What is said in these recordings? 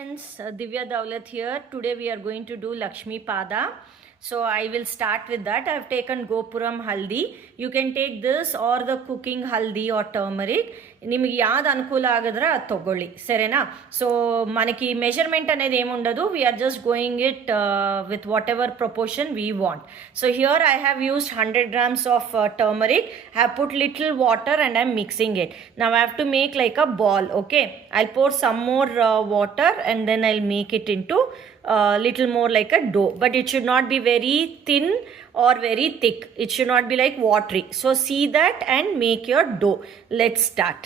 Friends, Divya Dawlat here. Today we are going to do Lakshmi Pada. So I will start with that. I have taken Gopuram Haldi. You can take this or the cooking haldi or turmeric. ನಿಮಗೆ ಯಾವ್ದು ಅನುಕೂಲ ಆಗಿದ್ರೆ ಅದು ತಗೊಳ್ಳಿ ಸರಿನಾ. So మనకి measurement అనేది ఏముండదు. We are just going it with what ever proportion we want. So here I have used 100 grams of turmeric. I have put little water and I am mixing it. Now I have to make like a ball. Okay, I'll pour some more water and then I'll make it into little more like a dough, but it should not be very thin or very thick. It should not be like watery. So see that and make your dough. Let's start.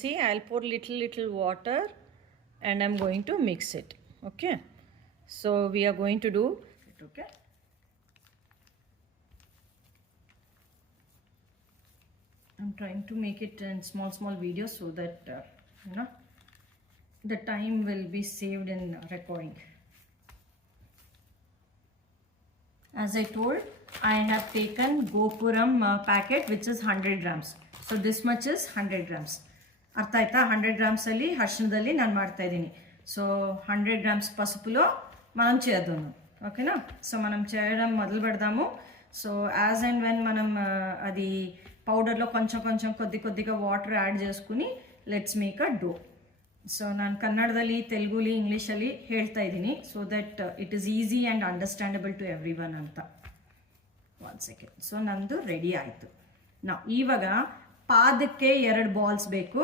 See, I'll pour little water and I'm going to mix it. Okay, so we are going to do it. Okay, I'm trying to make it in small videos so that the time will be saved in recording. As I told, I have taken Gopuram packet which is 100 grams. So this much is 100 grams. ಅರ್ಥ ಆಯ್ತಾ? 100 grams ಅಲ್ಲಿ ಅರ್ಶಿನದಲ್ಲಿ ನಾನು ಮಾಡ್ತಾ ఇದ್ದೀನಿ. So 100 grams పసుపులో మనం చేద్దాము. ఓకేనా? So మనం చేయడం మొదలు పెడదాము. సో యాజ్ అండ్ వెన్ మనం అది పౌడర్లో కొంచెం కొద్దిగా వాటర్ యాడ్ చేసుకుని let's make a dough. So ನಾನು ಕನ್ನಡದಲ್ಲಿ ತೆಲುಗುಲಿ ಇಂಗ್ಲೀಷಲ್ಲಿ ಹೇಳ್ತಾ ಇದ್ದೀನಿ so that it is easy and understandable to everyone ಅಂತ. 1 second. ಸೊ ನಂದು ರೆಡಿ ಆಯಿತು. ನಾವು ಇವಾಗ ಪಾದಕ್ಕೆ 2 ಬಾಲ್ಸ್ ಬೇಕು,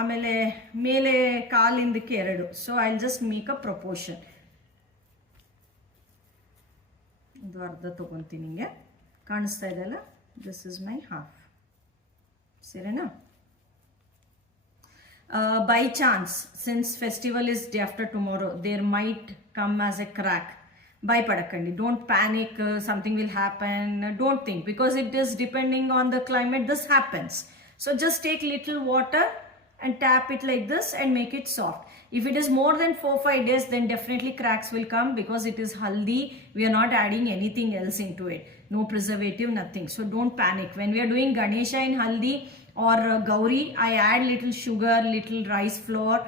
ಆಮೇಲೆ ಮೇಲೆ ಕಾಲಿಂದಕ್ಕೆ 2. So I just make a proportion. ಇದು ಅರ್ಧ ತೊಗೊತೀನಿ, ಹಿಂಗೆ ಕಾಣಿಸ್ತಾ ಇದೆಯಲ್ಲ, ದಿಸ್ ಇಸ್ ಮೈ ಹಾಫ್. ಸರಿನಾ? By chance, since festival is day after tomorrow, there might come as a crack. Bhaypadakandi, don't panic, something will happen, don't think, because it is depending on the climate, this happens. So just take little water and tap it like this and make it soft. If it is more than 4-5 days, then definitely cracks will come because it is haldi. We are not adding anything else into it. No preservative, nothing. So don't panic. When we are doing Ganesha in haldi or Gauri, I add little sugar, little rice flour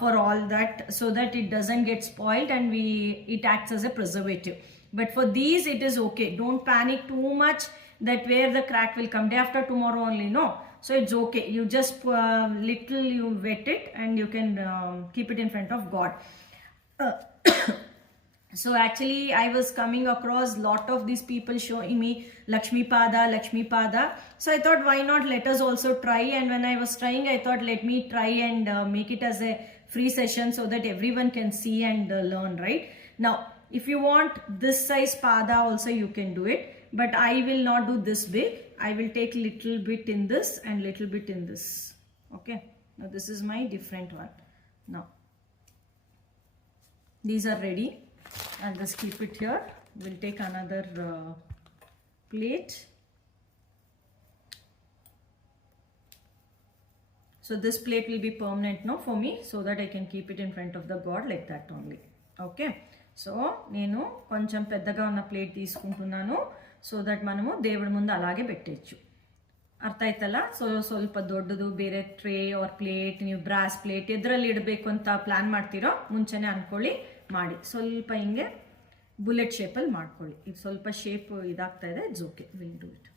for all that so that it doesn't get spoiled and it acts as a preservative. But for these, it is okay. Don't panic too much that where the crack will come day after tomorrow only. No. So it's okay. You just you wet it and you can keep it in front of God. So actually I was coming across lot of these people showing me Lakshmi Pada. So I thought why not let us also try, and when I was trying I thought let me try and make it as a free session so that everyone can see and learn, right? Now if you want this size pada also you can do it, but I will not do this big. I will take little bit in this and little bit in this. Okay, now this is my different one. Now these are ready. I'll just keep it here. We'll take another plate. So this plate will be permanent now for me so that I can keep it in front of the God like that only. Okay, so నేను కొంచెం పెద్దగా ఉన్న plate తీసుకుంటున్నాను so that మనము దేవుడి ముందు అలాగే పెట్టచ్చు. ಅರ್ಥ ಆಯ್ತಲ್ಲ? ಸೊ ಸ್ವಲ್ಪ ದೊಡ್ಡದು ಬೇರೆ ಟ್ರೇ ಆರ್ ಪ್ಲೇಟ್, ನೀವು ಬ್ರಾಸ್ ಪ್ಲೇಟ್ ಎದರಲ್ಲಿ ಇಡಬೇಕು ಅಂತ ಪ್ಲಾನ್ ಮಾಡ್ತೀರೋ ಮುಂಚೆನೇ ಅಂದ್ಕೊಳ್ಳಿ, ಮಾಡಿ ಸ್ವಲ್ಪ ಹಿಂಗೆ ಬುಲೆಟ್ ಶೇಪಲ್ಲಿ ಮಾಡ್ಕೊಳ್ಳಿ. ಈಗ ಸ್ವಲ್ಪ ಶೇಪ್ ಇದಾಗ್ತಾ ಇದೆ, it's okay, will do it.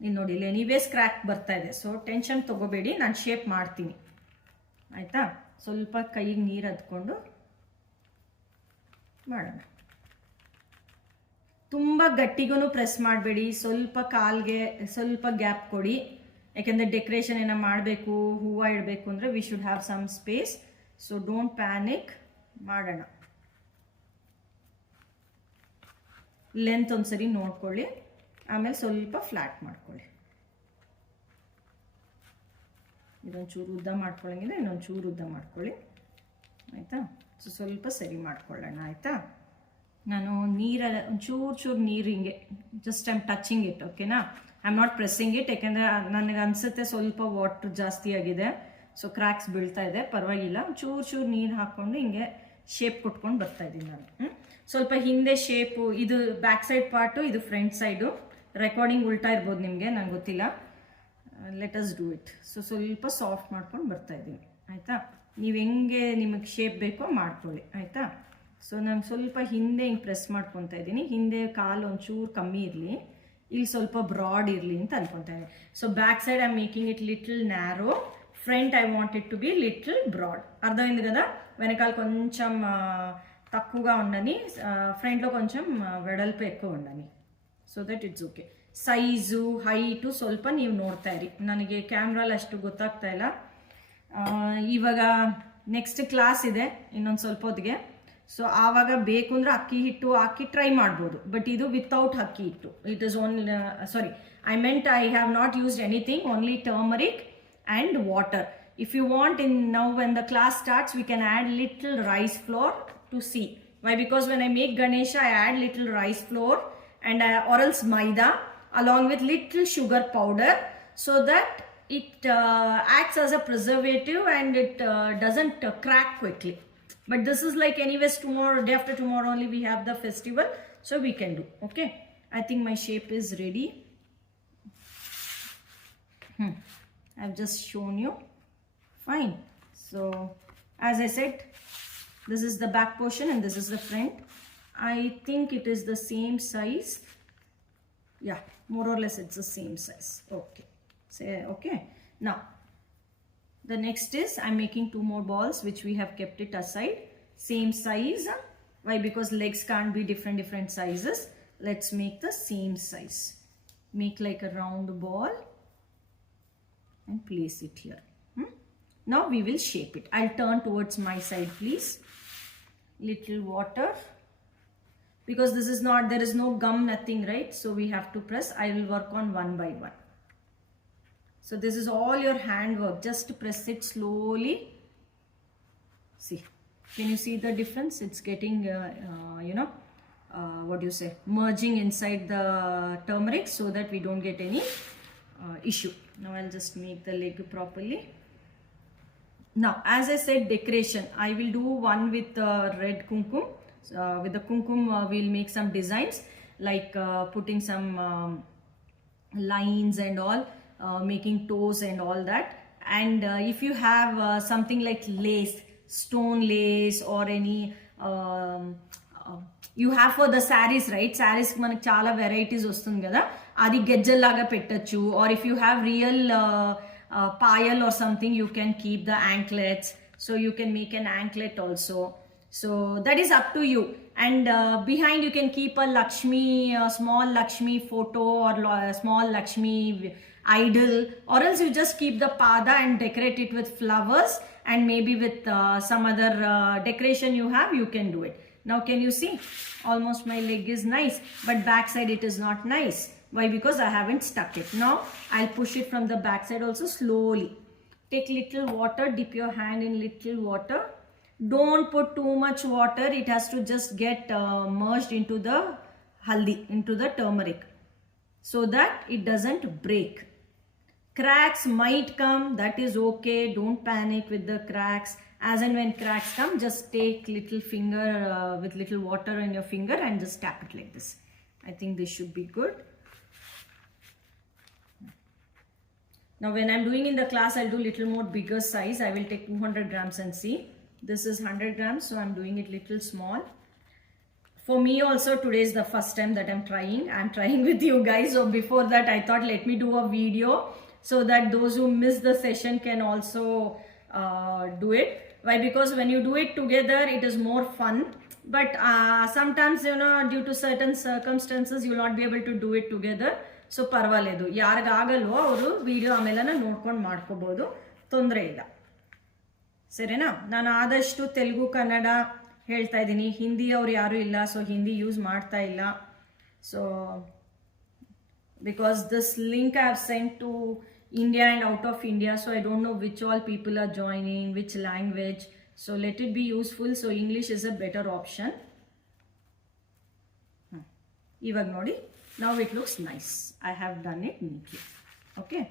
ನೀನು ನೋಡಿ ಇಲ್ಲಿ ಎನಿವೇಸ್ ಕ್ರ್ಯಾಕ್ ಬರ್ತಾ ಇದೆ, ಸೊ ಟೆನ್ಷನ್ ತೊಗೋಬೇಡಿ, ನಾನು ಶೇಪ್ ಮಾಡ್ತೀನಿ ಆಯಿತಾ? ಸ್ವಲ್ಪ ಕೈಗೆ ನೀರು ಹದ್ಕೊಂಡು ಮಾಡೋಣ. ತುಂಬ ಗಟ್ಟಿಗೂ ಪ್ರೆಸ್ ಮಾಡಬೇಡಿ, ಸ್ವಲ್ಪ ಕಾಲ್ಗೆ ಸ್ವಲ್ಪ ಗ್ಯಾಪ್ ಕೊಡಿ, ಯಾಕೆಂದರೆ ಡೆಕೋರೇಷನ್ ಏನೋ ಮಾಡಬೇಕು, ಹೂವು ಇಡಬೇಕು ಅಂದರೆ we should have some space. So don't panic, ಮಾಡೋಣ. ಲೆಂತ್ ಒಂದ್ಸರಿ ನೋಡ್ಕೊಳ್ಳಿ, ಆಮೇಲೆ ಸ್ವಲ್ಪ ಫ್ಲ್ಯಾಟ್ ಮಾಡ್ಕೊಳ್ಳಿ. ಇದೊಂದು ಚೂರು ಉದ್ದ ಮಾಡ್ಕೊಳ್ಳಂಗಿದ್ರೆ ಇನ್ನೊಂದು ಚೂರು ಉದ್ದ ಮಾಡ್ಕೊಳ್ಳಿ ಆಯಿತಾ? ಸೊ ಸ್ವಲ್ಪ ಸರಿ ಮಾಡ್ಕೊಳ್ಳೋಣ ಆಯಿತಾ? ನಾನು ನೀರಲ್ಲಿ ಒಂಚೂರು ನೀರು ಹಿಂಗೆ just I am touching it. ಓಕೆನಾ? I am not pressing it, ಯಾಕೆಂದರೆ ನನಗೆ ಅನಿಸುತ್ತೆ ಸ್ವಲ್ಪ ವಾಟರ್ ಜಾಸ್ತಿ ಆಗಿದೆ, ಸೊ ಕ್ರ್ಯಾಕ್ಸ್ ಬೀಳ್ತಾ ಇದೆ. ಪರವಾಗಿಲ್ಲ, ಚೂರು ನೀರು ಹಾಕ್ಕೊಂಡು ಹಿಂಗೆ ಶೇಪ್ ಕೊಟ್ಕೊಂಡು ಬರ್ತಾಯಿದ್ದೀನಿ ನಾನು. ಸ್ವಲ್ಪ ಹಿಂದೆ ಶೇಪು, ಇದು ಬ್ಯಾಕ್ ಸೈಡ್ ಪಾರ್ಟು, ಇದು ಫ್ರಂಟ್ ಸೈಡು. ರೆಕಾರ್ಡಿಂಗ್ ಉಲ್ಟಾ ಇರ್ಬೋದು ನಿಮಗೆ, ನಂಗೆ ಗೊತ್ತಿಲ್ಲ. Let us do it. So ಸ್ವಲ್ಪ ಸಾಫ್ಟ್ ಮಾಡ್ಕೊಂಡು ಬರ್ತಾಯಿದ್ದೀನಿ ಆಯಿತಾ. ನೀವು ಹೆಂಗೆ ನಿಮಗೆ ಶೇಪ್ ಬೇಕೋ ಮಾಡ್ಕೊಳ್ಳಿ ಆಯಿತಾ. ಸೊ ನಾನು ಸ್ವಲ್ಪ ಹಿಂದೆ ಹಿಂಗೆ ಪ್ರೆಸ್ ಮಾಡ್ಕೊತಾ ಇದ್ದೀನಿ. ಹಿಂದೆ ಕಾಲು ಒಂಚೂರು ಕಮ್ಮಿ ಇರಲಿ, ಇಲ್ಲಿ ಸ್ವಲ್ಪ ಬ್ರಾಡ್ ಇರಲಿ ಅಂತ ಅನ್ಕೊತಾ ಇದ್ದೀನಿ. So back side I'm making it little narrow, front I want it to be little broad. అర్థమైంది కదా. వెనకాల కొంచెం తక్కువగా ఉండని, ఫ్రంట్లో కొంచెం వెడల్పు ఎక్కువ ఉండని. So that it's okay. Size height ಸ್ವಲ್ಪ ನೀವು ನೋಡ್ತಾ ಇರಿ. ನನಗೆ ಕ್ಯಾಮ್ರಲ್ಲಿ ಅಷ್ಟು ಗೊತ್ತಾಗ್ತಾ ಇಲ್ಲ. ಇವಾಗ ನೆಕ್ಸ್ಟ್ ಕ್ಲಾಸ್ ಇದೆ ಇನ್ನೊಂದು ಸ್ವಲ್ಪ ಹೊತ್ತಿಗೆ. ಸೊ ಆವಾಗ ಬೇಕು ಅಂದರೆ ಅಕ್ಕಿ ಹಿಟ್ಟು ಹಾಕಿ ಟ್ರೈ ಮಾಡ್ಬೋದು. ಬಟ್ ಇದು ವಿತೌಟ್ ಅಕ್ಕಿ ಹಿಟ್ಟು. It is only sorry, I made I have not used anything, only turmeric and water. If you want, in now when the class starts, we can add little rice flour to see. Why? Because when I make Ganesha, I add little rice flour and or else maida along with little sugar powder, so that it acts as a preservative and it doesn't crack quickly. But this is like anyways tomorrow, day after tomorrow only we have the festival, so we can do. Okay, I think my shape is ready. I've just shown you. Fine. So as I said, this is the back portion and this is the front. I think it is the same size. Yeah, more or less it's the same size. Okay. Say okay. Now the next is I'm making 2 more balls which we have kept it aside. Same size. Why? Because legs can't be different sizes. Let's make the same size. Make like a round ball and place it here. Now we will shape it. I'll turn towards my side, please. Little water, because this is not, there is no gum, nothing, right? So we have to press. I will work on one by one. So this is all your hand work. Just press it slowly. See, can you see the difference? It's getting what do you say, merging inside the turmeric, so that we don't get any issue. Now I'll just make the leg properly. Now as I said, decoration, I will do one with red kumkum. With the kumkum we'll make some designs, like putting some lines and all, making toes and all that. And if you have something like lace, stone lace, or any you have for the sarees, right? Sarees manaku chaala varieties vastundi kada, adi gejjallaga pettachu. Or if you have real payal or something, you can keep the anklets, so you can make an anklet also. So that is up to you. And behind you can keep a Lakshmi, small Lakshmi photo, or small Lakshmi idol, or else you just keep the pada and decorate it with flowers, and maybe with some other decoration you have, you can do it. Now can you see, almost my leg is nice, but back side it is not nice. Why? Because I haven't stuck it. Now I'll push it from the back side also slowly. Take little water, dip your hand in little water. Don't put too much water. It has to just get merged into the haldi, into the turmeric, so that it doesn't break. Cracks might come, that is okay. Don't panic with the cracks. As and when cracks come, just take little finger with little water in your finger and just tap it like this. I think this should be good. Now when I'm doing in the class, I'll do little more bigger size. I will take 200 grams and see. This is 100 grams, so I'm doing it little small. For me also, today is the first time that I'm trying with you guys. So before that, I thought let me do a video, so that those who miss the session can also do it. Why? Because when you do it together, it is more fun. But sometimes, due to certain circumstances, you will not be able to do it together. So ಪರವಾಗಿಲ್ಲ, ಯಾರಿಗಾಗಲ್ವೋ ಅವರು video ಆಮೇಲೆ ನೋಡ್ಕೊಂಡು ಮಾಡ್ಕೋಬೋದು, ತೊಂದರೆ ಇಲ್ಲ. ಸರಿನಾ? ನಾನು ಆದಷ್ಟು ತೆಲುಗು ಕನ್ನಡ ಹೇಳ್ತಾ ಇದ್ದೀನಿ, ಹಿಂದಿ ಅವ್ರು ಯಾರೂ ಇಲ್ಲ, ಸೊ ಹಿಂದಿ ಯೂಸ್ ಮಾಡ್ತಾ ಇಲ್ಲ. So because this link I have sent to India and out of India, so I don't know which all people are joining, which language. So let it be useful. So English is a better option. Iವಾಗ ನೋಡಿ, now it looks nice. I have done it neatly. Okay,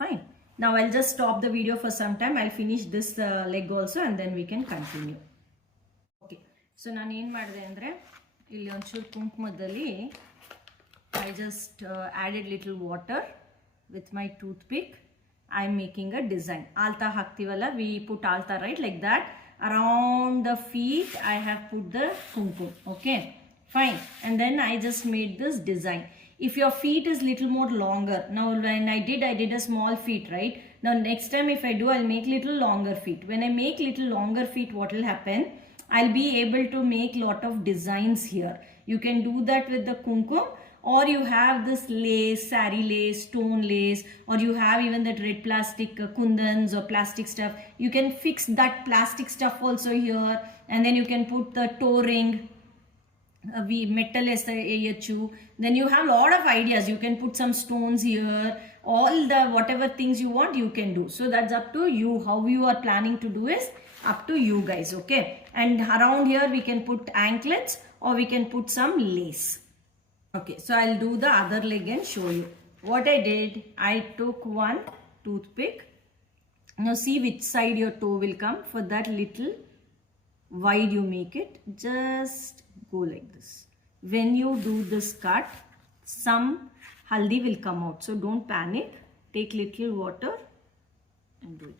fine. Now I'll just stop the video for some time. I'll finish this leg also, and then we can continue. Okay, so ನಾನು ಏನು ಮಾಡಿದೆ ಅಂದರೆ, ಇಲ್ಲಿ ಒಂಚೂರು ಕುಂಕುಮದಲ್ಲಿ I just added little water with my toothpick. I'm making a design. Alta haktivala, we put alta, right, like that. Around the feet I have put the kumkum. Okay, fine. And then I just made this design. If your feet is little more longer, now when I did a small feet, right? Now next time if I do, I'll make little longer feet. When I make little longer feet, what will happen? I'll be able to make lot of designs here. You can do that with the kumkum, or you have this lace, sari lace, stone lace, or you have even that red plastic kundans or plastic stuff. You can fix that plastic stuff also here, and then you can put the toe ring, metal AHU. Then you have a lot of ideas. You can put some stones here, all the whatever things you want you can do. So that's up to you. How you are planning to do is up to you guys, okay? And around here we can put anklets, or we can put some lace. Okay, so I'll do the other leg and show you. What I did, I took one toothpick. Now see which side your toe will come. For that little wide you make it. Just go like this. When you do this cut, some haldi will come out. So don't panic. Take little water and do it.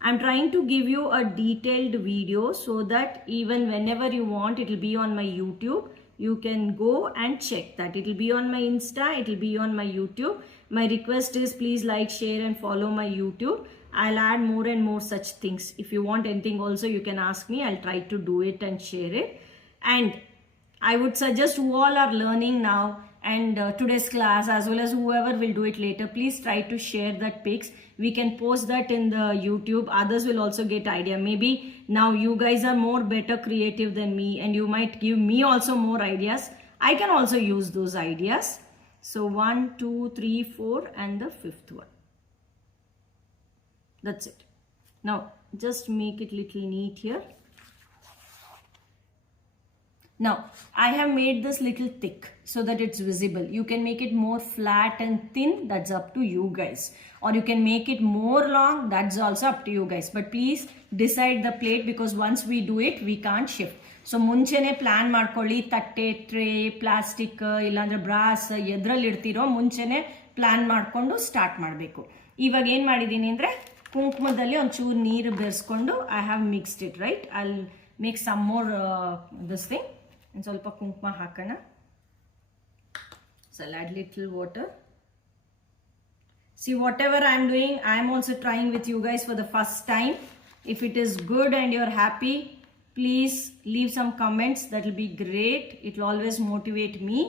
I'm trying to give you a detailed video so that even whenever you want, it will be on my YouTube. You can go and check that. It will be on my Insta. It will be on my YouTube. My request is please like, share and follow my YouTube. I'll add more and more such things. If you want anything also, you can ask me. I'll try to do it and share it. And I would suggest who all are learning now and today's class, as well as whoever will do it later, please try to share that pics. We can post that in the YouTube. Others will also get idea. Maybe now you guys are more better creative than me, and you might give me also more ideas. I can also use those ideas. So 1, 2, 3, 4 and the 5th one. That's it. Now just make it little neat here. Now I have made this little thick so that it's visible. You can make it more flat and thin. That's up to you guys. Or you can make it more long. That's also up to you guys. But please decide the plate, because once we do it, we can't shift. So ಮುಂಚೆನೆ plan ಮಾಡ್ಕೊಳ್ಳಿ. ತಟ್ಟೆ, tray, plastic ಇಲ್ಲಾಂದ್ರೆ brass ಎದ್ರಲ್ಲಿ ಇಡ್ತಿರೋ ಮುಂಚೆನೆ plan ಮಾಡಿಕೊಂಡು start ಮಾಡಬೇಕು. ಇವಾಗ ಏನು ಮಾಡಿದ್ದೀನಿ ಅಂದರೆ ಕುಂಕುಮದಲ್ಲಿ ಒಂಚೂರು ನೀರು ಬೆರೆಸ್ಕೊಂಡು I have mixed it, right? I'll make some more this thing. And ಸ್ವಲ್ಪ ಕುಂಕುಮ ಹಾಕೋಣ. So I'll add little water. See, whatever I'm doing, I'm also trying with you guys for the first time. If it is good and you're happy, please leave some comments. That will be great. It will always motivate me.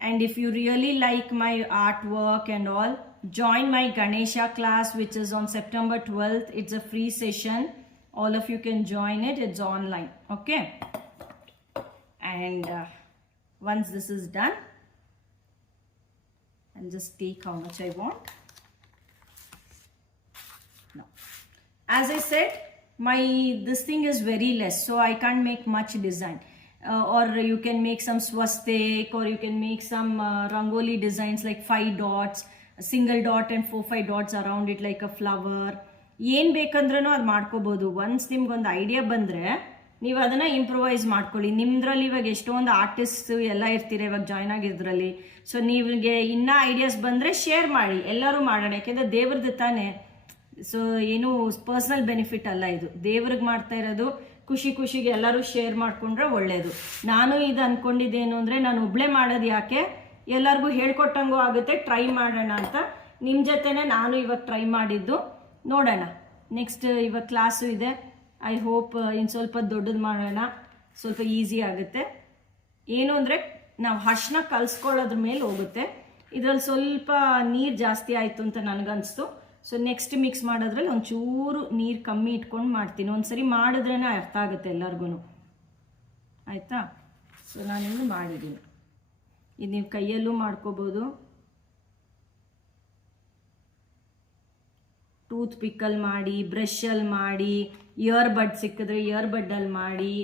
And if you really like my artwork and all, join my Ganesha class, which is on September 12th. It's a free session. All of you can join it. It's online. Okay. And once this is done, I'll just take how much I want. Now, as I said, this thing is very less, so I can't make much design. Or you can make some swastik, or you can make some rangoli designs like 5 dots, a single dot and 4-5 dots around it like a flower. ಏನು ಬೇಕಂದ್ರೂ ಅದು ಮಾಡ್ಕೋಬೋದು. Once ನಿಮ್ಗೊಂದು idea ಬಂದರೆ ನೀವು ಅದನ್ನು improvise ಮಾಡ್ಕೊಳ್ಳಿ. ನಿಮ್ಮದ್ರಲ್ಲಿ ಇವಾಗ ಎಷ್ಟೊಂದು ಆರ್ಟಿಸ್ಟ್ ಎಲ್ಲ ಇರ್ತೀರ ಇವಾಗ ಜಾಯ್ನ್ ಆಗಿದ್ರಲ್ಲಿ. ಸೊ ನಿಮಗೆ ಇನ್ನೂ ಐಡಿಯಾಸ್ ಬಂದರೆ ಶೇರ್ ಮಾಡಿ, ಎಲ್ಲರೂ ಮಾಡೋಣ. ಯಾಕೆಂದರೆ ದೇವ್ರದ್ದು ತಾನೇ. ಸೊ ಏನು ಪರ್ಸ್ನಲ್ ಬೆನಿಫಿಟ್ ಅಲ್ಲ, ಇದು ದೇವ್ರಿಗೆ ಮಾಡ್ತಾ ಇರೋದು. ಖುಷಿಗೆ ಎಲ್ಲರೂ ಶೇರ್ ಮಾಡಿಕೊಂಡ್ರೆ ಒಳ್ಳೆಯದು. ನಾನು ಇದು ಅಂದ್ಕೊಂಡಿದ್ದೇನು ಅಂದರೆ, ನಾನು ಒಬ್ಬಳೇ ಮಾಡೋದು ಯಾಕೆ, ಎಲ್ಲರಿಗೂ ಹೇಳ್ಕೊಟ್ಟಂಗೂ ಆಗುತ್ತೆ, ಟ್ರೈ ಮಾಡೋಣ ಅಂತ ನಿಮ್ಮ ಜೊತೆನೇ ನಾನು ಇವಾಗ ಟ್ರೈ ಮಾಡಿದ್ದು. ನೋಡೋಣ, ನೆಕ್ಸ್ಟ್ ಇವಾಗ ಕ್ಲಾಸು ಇದೆ. ಐ ಹೋಪ್ ಇನ್ನು ಸ್ವಲ್ಪ ದೊಡ್ಡದು ಮಾಡೋಣ, ಸ್ವಲ್ಪ ಈಸಿ ಆಗುತ್ತೆ. ಏನು ಅಂದರೆ ನಾವು ಅರ್ಶಿನ ಕಲಿಸ್ಕೊಳ್ಳೋದ್ರ ಮೇಲೆ ಹೋಗುತ್ತೆ. ಇದರಲ್ಲಿ ಸ್ವಲ್ಪ ನೀರು ಜಾಸ್ತಿ ಆಯಿತು ಅಂತ ನನಗನ್ನಿಸ್ತು. ಸೊ ನೆಕ್ಸ್ಟ್ ಮಿಕ್ಸ್ ಮಾಡೋದ್ರಲ್ಲಿ ಒಂಚೂರು ನೀರು ಕಮ್ಮಿ ಇಟ್ಕೊಂಡು ಮಾಡ್ತೀನಿ. ಒಂದ್ಸರಿ ಮಾಡಿದ್ರೇ ಅರ್ಥ ಆಗುತ್ತೆ ಎಲ್ಲರಿಗೂ, ಆಯಿತಾ? ಸೊ ನಾನಿನ್ನು ಮಾಡಿದ್ದೀನಿ. ಇದು ನೀವು ಕೈಯಲ್ಲೂ ಮಾಡ್ಕೋಬೋದು, ಟೂತ್ ಪಿಕ್ಕಲ್ಲಿ ಮಾಡಿ, ಬ್ರಷಲ್ಲಿ ಮಾಡಿ, ಇಯರ್ ಬಡ್ ಸಿಕ್ಕಿದ್ರೆ ಇಯರ್ ಬಡ್ಡಲ್ಲಿ ಮಾಡಿ,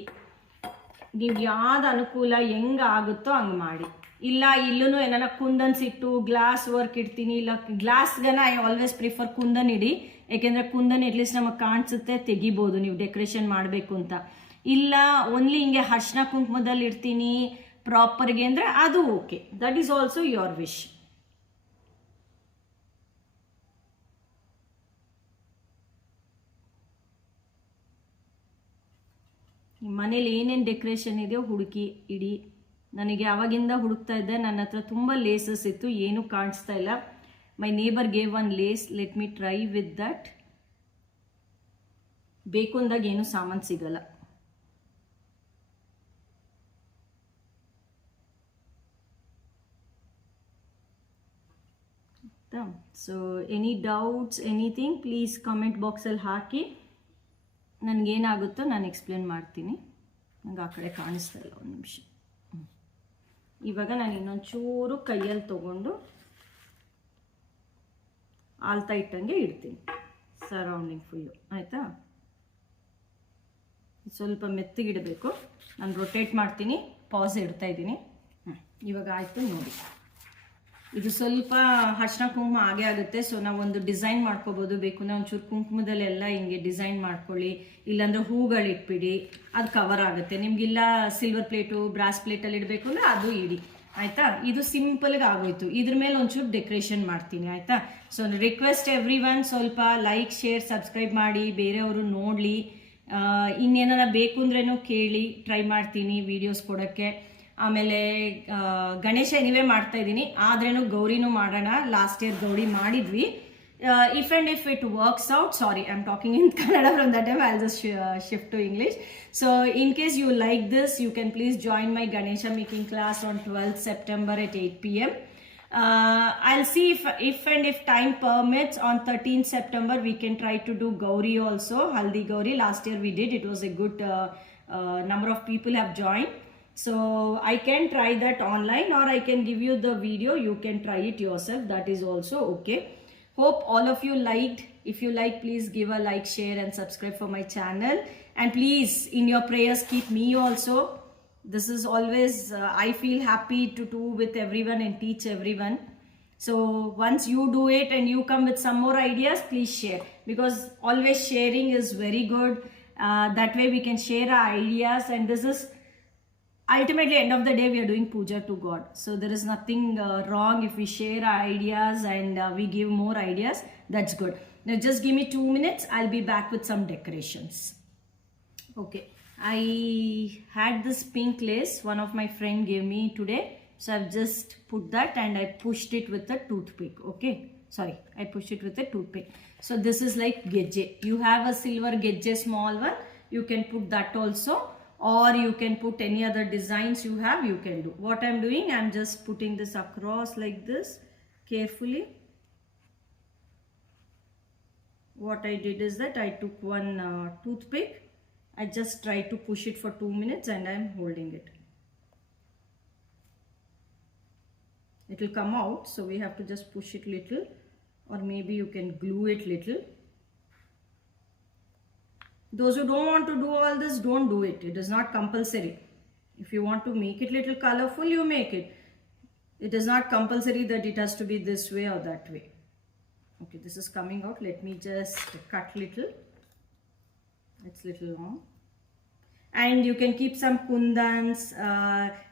ನೀವು ಯಾವ್ದು ಅನುಕೂಲ ಹೆಂಗೆ ಆಗುತ್ತೋ ಹಂಗೆ ಮಾಡಿ. ಇಲ್ಲ ಇಲ್ಲೂ ಏನಾರ ಕುಂದನ್ಸ್ ಇಟ್ಟು ಗ್ಲಾಸ್ ವರ್ಕ್ ಇಡ್ತೀನಿ, ಇಲ್ಲ ಗ್ಲಾಸ್ಗನ ಐ ಆಲ್ವೇಸ್ ಪ್ರಿಫರ್ ಕುಂದನ್ ಇಡಿ. ಯಾಕೆಂದರೆ ಕುಂದನ್ ಅಟ್ಲೀಸ್ಟ್ ನಮಗೆ ಕಾಣಿಸುತ್ತೆ, ತೆಗಿಬೋದು ನೀವು ಡೆಕೋರೇಷನ್ ಮಾಡಬೇಕು ಅಂತ. ಇಲ್ಲ ಓನ್ಲಿ ಹಿಂಗೆ ಅರ್ಶಿನ ಕುಂಕುಮದಲ್ಲಿ ಇಡ್ತೀನಿ, ಪ್ರಾಪರ್ಗೆ ಅಂದರೆ ಅದು okay, that is also your wish. ಮನೇಲಿ ಏನೇನು ಡೆಕೋರೇಷನ್ ಇದೆಯೋ ಹುಡುಕಿ ಇಡಿ. ನನಗೆ ಆವಾಗಿಂದ ಹುಡುಕ್ತಾ ಇದ್ದೆ, ನನ್ನ ಹತ್ರ ತುಂಬ ಲೇಸಸ್ ಇತ್ತು, ಏನೂ ಕಾಣಿಸ್ತಾ ಇಲ್ಲ. My neighbour gave one lace, let me try with that. ಬೇಕು ಅಂದಾಗ ಏನು ಸಾಮಾನು ಸಿಗಲ್ಲ. So any doubts anything please comment ಬಾಕ್ಸಲ್ಲಿ ಹಾಕಿ. ನನಗೇನಾಗುತ್ತೋ ನಾನು ಎಕ್ಸ್ಪ್ಲೇನ್ ಮಾಡ್ತೀನಿ. ನಂಗೆ ಆ ಕಡೆ ಕಾಣಿಸ್ತಾ ಇಲ್ಲ, ಒಂದು ನಿಮಿಷ. ಇವಾಗ ನಾನು ಇನ್ನೊಂದು ಚೂರು ಕೈಯಲ್ಲಿ ತೊಗೊಂಡು ಆಲ್ತಾ ಇಟ್ಟಂಗೆ ಇಡ್ತೀನಿ ಸರೌಂಡಿಂಗ್ ಫುಲ್ಲು, ಆಯಿತಾ? ಸ್ವಲ್ಪ ಮೆತ್ತಗಿಡಬೇಕು. ನಾನು ರೊಟೇಟ್ ಮಾಡ್ತೀನಿ, ಪಾಸ್ ಇಡ್ತಾ ಇದ್ದೀನಿ. ಇವಾಗ ಆಯಿತು ನೋಡಿ. ಇದು ಸ್ವಲ್ಪ ಅರಿಶಿನ ಕುಂಕುಮ ಹಾಗೆ ಆಗುತ್ತೆ. ಸೊ ನಾವೊಂದು ಡಿಸೈನ್ ಮಾಡ್ಕೋಬೋದು. ಬೇಕು ಅಂದರೆ ಒಂಚೂರು ಕುಂಕುಮದಲ್ಲೆಲ್ಲ ಹಿಂಗೆ ಡಿಸೈನ್ ಮಾಡ್ಕೊಳ್ಳಿ, ಇಲ್ಲಾಂದರೆ ಹೂಗಳಿಟ್ಬಿಡಿ, ಅದು ಕವರ್ ಆಗುತ್ತೆ. ನಿಮಗಿಲ್ಲ ಸಿಲ್ವರ್ ಪ್ಲೇಟು ಬ್ರಾಸ್ ಪ್ಲೇಟಲ್ಲಿ ಇಡಬೇಕು ಅಂದರೆ ಅದು ಇಡಿ, ಆಯಿತಾ? ಇದು ಸಿಂಪಲ್ಗೆ ಆಗೋಯ್ತು. ಇದ್ರ ಮೇಲೆ ಒಂಚೂರು ಡೆಕೋರೇಷನ್ ಮಾಡ್ತೀನಿ, ಆಯಿತಾ? ಸೊ ರಿಕ್ವೆಸ್ಟ್ ಎವ್ರಿ ಒನ್, ಸ್ವಲ್ಪ ಲೈಕ್ ಶೇರ್ ಸಬ್ಸ್ಕ್ರೈಬ್ ಮಾಡಿ, ಬೇರೆಯವರು ನೋಡಲಿ. ಇನ್ನೇನಾರ ಬೇಕು ಅಂದ್ರೇನು ಕೇಳಿ, ಟ್ರೈ ಮಾಡ್ತೀನಿ ವೀಡಿಯೋಸ್ ಕೊಡೋಕ್ಕೆ. ಆಮೇಲೆ ಗಣೇಶ ಎನಿವೇ ಮಾಡ್ತಾ ಇದ್ದೀನಿ, ಆದ್ರೇನು ಗೌರಿನೂ ಮಾಡೋಣ. ಲಾಸ್ಟ್ ಇಯರ್ ಗೌರಿ ಮಾಡಿದ್ವಿ. If and if it works out, sorry I am talking in Kannada from that time, I will just shift to English. So in case you like this, you can please join my Ganesha making class on 12th September at 8 p.m. I'll see if and if time permits, on 13th September we can try to do Gauri also, Haldi Gauri. Last year we did, it was a good number of people have joined. So I can try that online, or I can give you the video, you can try it yourself, that is also okay. Hope all of you liked. If you like, please give a like, share and subscribe for my channel. And please, in your prayers, keep me also. This is always, I feel happy to do with everyone and teach everyone. So once you do it and you come with some more ideas, please share, because always sharing is very good. That way we can share our ideas, and this is ultimately end of the day we are doing puja to God. So there is nothing wrong if we share our ideas and we give more ideas. That's good. Now just give me 2 minutes, I'll be back with some decorations. Okay, I had this pink lace, one of my friend gave me today, so I've just put that and I pushed it with a toothpick. Okay, sorry, I pushed it with a toothpick. So this is like gejje. You have a silver gejje, small one, you can put that also, or you can put any other designs you have, you can do. What I'm doing, I'm just putting this across like this carefully. What I did is that I took one toothpick, I just tried to push it for 2 minutes and I'm holding it. It will come out, so we have to just push it little, or maybe you can glue it little. Those who don't want to do all this, don't do it. It is not compulsory. If you want to make it little colorful, you make it. It is not compulsory that it has to be this way or that way. Okay, this is coming out. Let me just cut little. It's little long. And you can keep some kundans.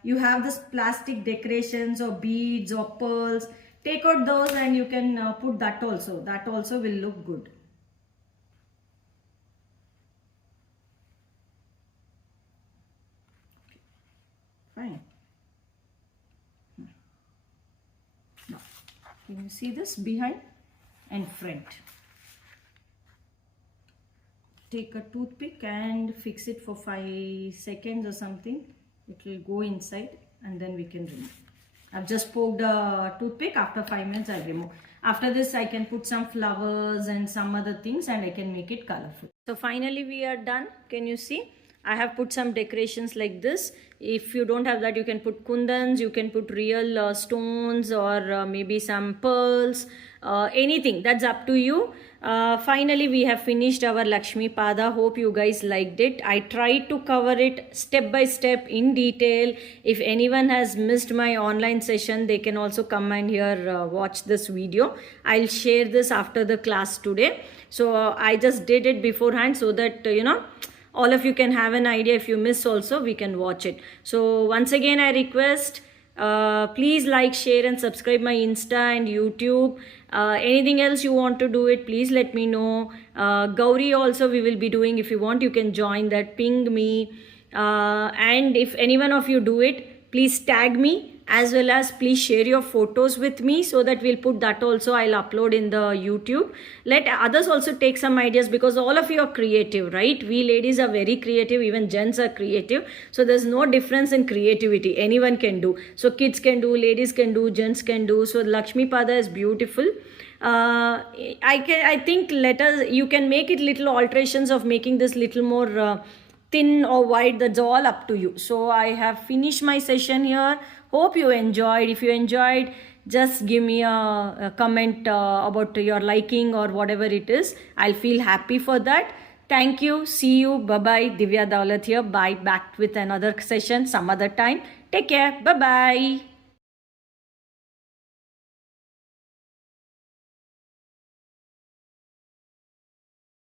You have this plastic decorations or beads or pearls. Take out those and you can put that also. That also will look good. Fine. Now, can you see this behind and front? Take a toothpick and fix it for 5 seconds or something. It will go inside and then we can remove. I've just poked a toothpick. After 5 minutes I'll remove. After this I can put some flowers and some other things and I can make it colorful. So finally we are done. Can you see? I have put some decorations like this. If you don't have that, you can put kundans, you can put real stones, or maybe some pearls, anything, that's up to you. Finally we have finished our Lakshmi Pada. Hope you guys liked it. I tried to cover it step by step in detail. If anyone has missed my online session, they can also come and here watch this video. I'll share this after the class today. So I just did it beforehand so that all of you can have an idea. If you miss also, we can watch it. So once again, I request, please like, share and subscribe my Insta and YouTube. Anything else you want to do it, please let me know. Gauri also we will be doing. If you want, you can join that, ping me. And if any one of you do it, please tag me, as well as please share your photos with me, so that we'll put that also, I'll upload in the YouTube. Let others also take some ideas, because all of you are creative, right? We ladies are very creative, even gents are creative, so there's no difference in creativity. Anyone can do. So kids can do, ladies can do, gents can do. So Lakshmi Pada is beautiful. I think you can make it little alterations of making this little more thin or wide. That's all up to you. So I have finished my session here. Hope you enjoyed. If you enjoyed, just give me a comment about your liking or whatever it is. I'll feel happy for that. Thank you. See you. Bye-bye. Divya Daulat here. Bye. Back with another session some other time. Take care. Bye-bye.